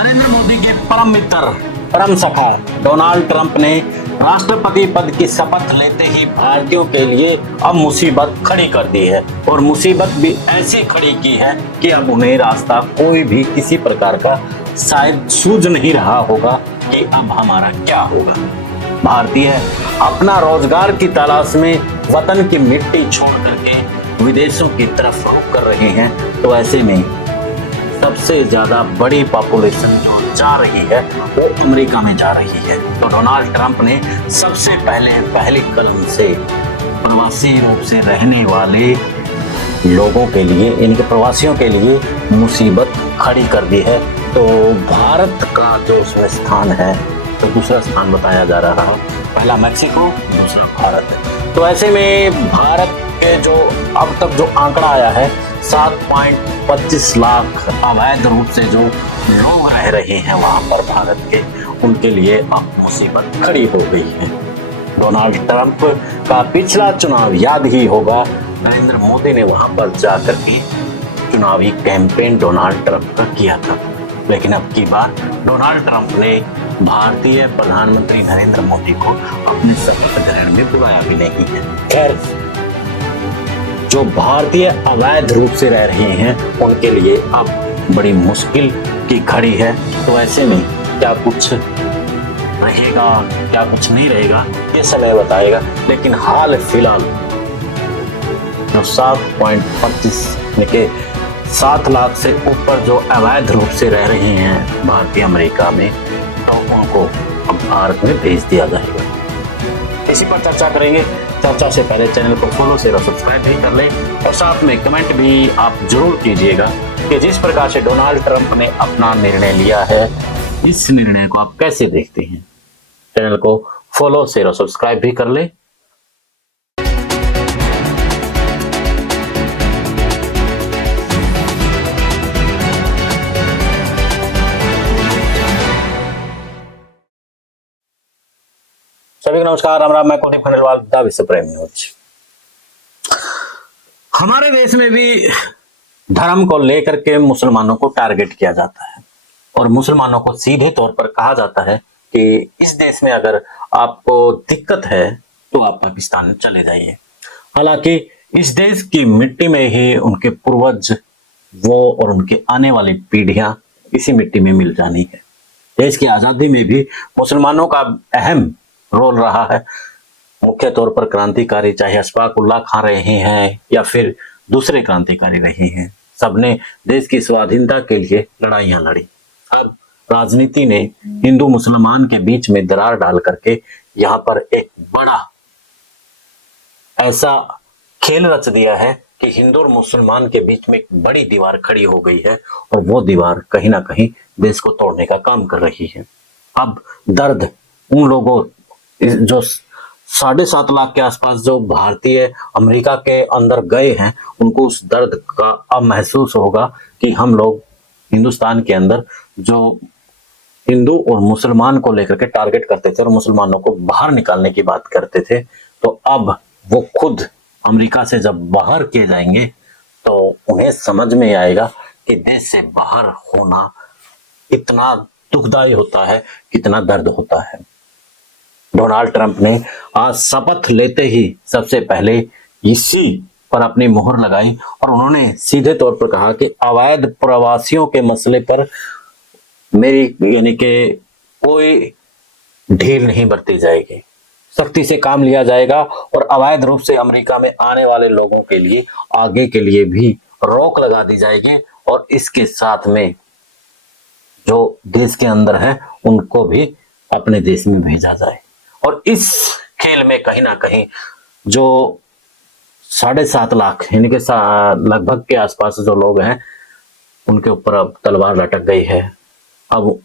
नरेंद्र मोदी के परम मित्र, परम सखा डोनाल्ड ट्रंप ने राष्ट्रपति पद की शपथ लेते ही भारतीयों के लिए अब मुसीबत खड़ी कर दी है। और मुसीबत भी ऐसी खड़ी की है कि अब उन्हें रास्ता कोई भी किसी प्रकार का शायद सूझ नहीं रहा होगा कि अब हमारा क्या होगा। भारतीय अपना रोजगार की तलाश में वतन की मिट्टी छोड़ करके विदेशों की तरफ रुख कर रहे हैं। तो ऐसे में सबसे ज्यादा बड़ी पॉपुलेशन जो जा रही है वो अमेरिका में जा रही है। तो डोनाल्ड ट्रंप ने सबसे पहली कदम से प्रवासी रूप से रहने वाले लोगों के लिए, इनके प्रवासियों के लिए मुसीबत खड़ी कर दी है। तो भारत का जो उसमें स्थान है, तो दूसरा स्थान बताया जा रहा है, पहला मैक्सिको, दूसरा भारत। तो ऐसे में भारत के जो अब तक जो आंकड़ा आया है 7.25 लाख अवैध रूप से जो लोग रह रहे हैं वहां पर भारत के, उनके लिए अब मुसीबत खड़ी हो गई है। डोनाल्ड ट्रंप का पिछला चुनाव याद ही होगा, नरेंद्र मोदी ने वहां पर जाकर के चुनावी कैंपेन डोनाल्ड ट्रंप का किया था। लेकिन अब की बार डोनाल्ड ट्रंप ने भारतीय प्रधानमंत्री नरेंद्र मोदी को अपने शपथ ग्रहण में बुलाया भी नहीं है। खैर, जो भारतीय अवैध रूप से रह रहे हैं उनके लिए अब बड़ी मुश्किल की घड़ी है। तो ऐसे में क्या कुछ रहेगा, क्या कुछ नहीं रहेगा, ये समय बताएगा। लेकिन हाल फिलहाल जो 7.25 के 7 लाख से ऊपर जो अवैध रूप से रह रहे हैं भारतीय अमेरिका में, तो उनको अब भारत में भेज दिया जाएगा। इसी पर चर्चा करेंगे। चर्चा से पहले चैनल को फॉलो शेयर और सब्सक्राइब भी कर लें और साथ में कमेंट भी आप जरूर कीजिएगा कि जिस प्रकार से डोनाल्ड ट्रंप ने अपना निर्णय लिया है, इस निर्णय को आप कैसे देखते हैं। चैनल को फॉलो शेयर और सब्सक्राइब भी कर लें। सभी को नमस्कार, राम राम। मैं कुलदीप खंडेलवाल, द विश्व प्रेम न्यूज। हमारे देश में भी धर्म को लेकर के मुसलमानों को टारगेट किया जाता है और मुसलमानों को सीधे तौर पर कहा जाता है कि इस देश में अगर आपको दिक्कत है तो आप पाकिस्तान चले जाइए। हालांकि इस देश की मिट्टी में ही उनके पूर्वज, वो और उनके आने वाली पीढ़ियां इसी मिट्टी में मिल जानी है। देश की आजादी में भी मुसलमानों का अहम रोल रहा है। मुख्य तौर पर क्रांतिकारी, चाहे अशफाक उल्लाह खान रहे हैं या फिर दूसरे क्रांतिकारी रहे हैं, सबने देश की स्वाधीनता के लिए लड़ाइयां लड़ी। अब राजनीति ने हिंदू मुसलमान के बीच में दरार डाल करके यहाँ पर एक बड़ा ऐसा खेल रच दिया है कि हिंदू और मुसलमान के बीच में एक बड़ी दीवार खड़ी हो गई है और वो दीवार कहीं ना कहीं देश को तोड़ने का काम कर रही है। अब दर्द उन लोगों जो 7.5 लाख के आसपास जो भारतीय अमेरिका के अंदर गए हैं, उनको उस दर्द का अब महसूस होगा कि हम लोग हिंदुस्तान के अंदर जो हिंदू और मुसलमान को लेकर के टारगेट करते थे और मुसलमानों को बाहर निकालने की बात करते थे, तो अब वो खुद अमेरिका से जब बाहर किए जाएंगे तो उन्हें समझ में आएगा कि देश से बाहर होना कितना दुखदायी होता है, कितना दर्द होता है। डोनाल्ड ट्रंप ने आज शपथ लेते ही सबसे पहले इसी पर अपनी मोहर लगाई और उन्होंने सीधे तौर पर कहा कि अवैध प्रवासियों के मसले पर मेरी यानी कि कोई ढील नहीं बरती जाएगी, सख्ती से काम लिया जाएगा और अवैध रूप से अमेरिका में आने वाले लोगों के लिए आगे के लिए भी रोक लगा दी जाएगी और इसके साथ में जो देश के अंदर है उनको भी अपने देश में भेजा जाए। और इस खेल में कहीं ना कहीं जो 7.5 लाख यानी कि लगभग के आसपास जो लोग हैं, उनके ऊपर अब तलवार लटक गई है। अब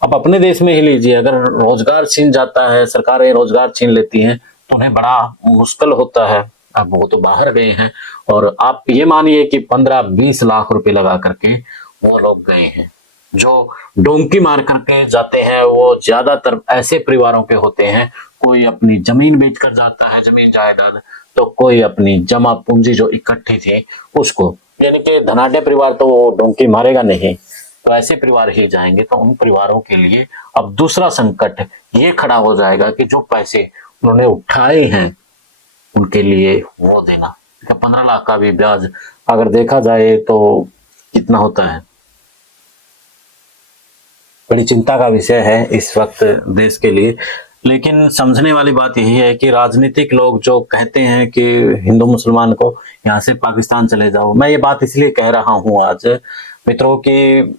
अपने देश में ही लीजिए, अगर रोजगार छीन जाता है, सरकारें रोजगार छीन लेती हैं तो उन्हें बड़ा मुश्किल होता है। अब वो तो बाहर गए हैं और आप ये मानिए कि 15-20 लाख रुपए लगा करके वो लोग गए हैं। जो डोंकी मार करके जाते हैं वो ज्यादातर ऐसे परिवारों के होते हैं, कोई अपनी जमीन बेचकर जाता है, जमीन जायदाद, तो कोई अपनी जमा पूंजी जो इकट्ठी थी उसको, यानी कि धनाढ़ परिवार तो वो डोंकी मारेगा नहीं। तो ऐसे परिवार हिल जाएंगे। तो उन परिवारों के लिए अब दूसरा संकट ये खड़ा हो जाएगा कि जो पैसे उन्होंने उठाए हैं उनके लिए वो देना। 15 लाख का भी ब्याज अगर देखा जाए तो कितना होता है, बड़ी चिंता का विषय है इस वक्त देश के लिए। लेकिन समझने वाली बात यही है कि राजनीतिक लोग जो कहते हैं कि हिंदू मुसलमान को यहाँ से पाकिस्तान चले जाओ, मैं ये बात इसलिए कह रहा हूँ आज मित्रों कि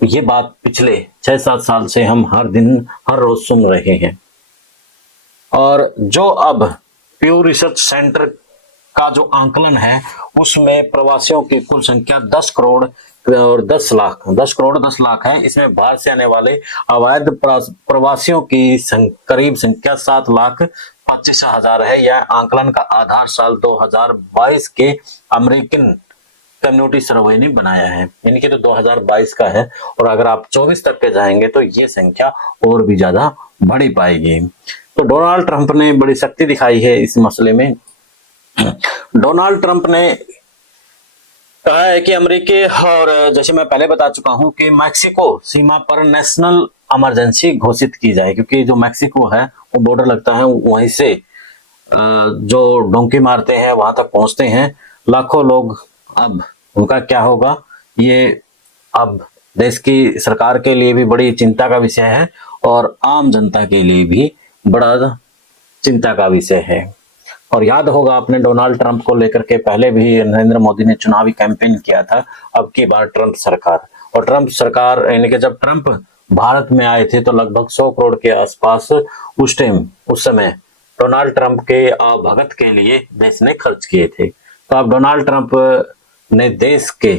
ये बात पिछले 6-7 साल से हम हर दिन हर रोज सुन रहे हैं। और जो अब प्यू रिसर्च सेंटर का जो आंकलन है उसमें प्रवासियों की कुल संख्या 10 करोड़ और 10 लाख 10 करोड़ 10 लाख है। इसमें बाहर से आने वाले अवैध प्रवासियों की करीब संख्या 7,25,000 है। यह आंकलन का आधार साल 2022 के अमेरिकन कम्युनिटी सर्वे ने बनाया है, यानी कि तो 2022 का है। और अगर आप 24 तक के जाएंगे तो ये संख्या और भी ज्यादा बढ़ी पाएगी। तो डोनाल्ड ट्रंप ने बड़ी शक्ति दिखाई है इस मसले में। डोनाल्ड ट्रंप ने कहा है कि अमेरिकी, और जैसे मैं पहले बता चुका हूं कि मैक्सिको सीमा पर नेशनल इमरजेंसी घोषित की जाए, क्योंकि जो मैक्सिको है वो बॉर्डर लगता है, वहीं से जो डोंकी मारते हैं वहां तक पहुंचते हैं लाखों लोग। अब उनका क्या होगा, ये अब देश की सरकार के लिए भी बड़ी चिंता का विषय है और आम जनता के लिए भी बड़ा चिंता का विषय है। और याद होगा आपने डोनाल्ड ट्रंप को लेकर के पहले भी नरेंद्र मोदी ने चुनावी कैंपेन किया था, अब की बार ट्रंप सरकार। और ट्रंप सरकार यानी कि जब ट्रंप भारत में आए थे तो लगभग 100 करोड़ के आसपास उस समय डोनाल्ड ट्रंप के भगत के लिए देश ने खर्च किए थे। तो अब डोनाल्ड ट्रंप ने देश के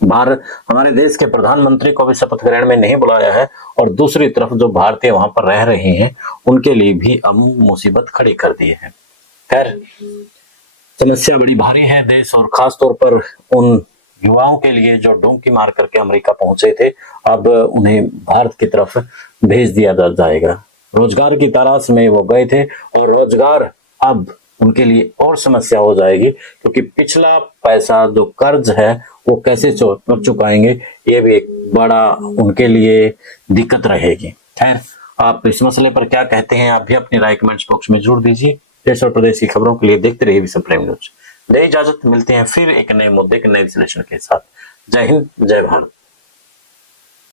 हमारे देश के प्रधानमंत्री को भी शपथ ग्रहण में नहीं बुलाया है, और दूसरी तरफ जो भारतीय वहां पर रह रहे हैं उनके लिए भी अब मुसीबत खड़ी कर दी है। खैर, समस्या बड़ी भारी है देश, और खास तौर पर उन युवाओं के लिए जो डुबकी मार करके अमेरिका पहुंचे थे, अब उन्हें भारत की तरफ भेज दिया जाएगा। रोजगार की तलाश में वो गए थे और रोजगार अब उनके लिए और समस्या हो जाएगी, क्योंकि पिछला पैसा जो कर्ज है वो कैसे चुकाएंगे, ये भी एक बड़ा उनके लिए दिक्कत रहेगी। खैर, आप इस मसले पर क्या कहते हैं, आप भी अपनी राय कमेंट्स बॉक्स में जोड़ दीजिए। देश और प्रदेश की खबरों के लिए देखते रहिए विजन प्राइम न्यूज। दे इजाजत, मिलते हैं फिर एक नए मुद्दे के नए विश्लेषण के साथ। जय हिंद, जय भारत।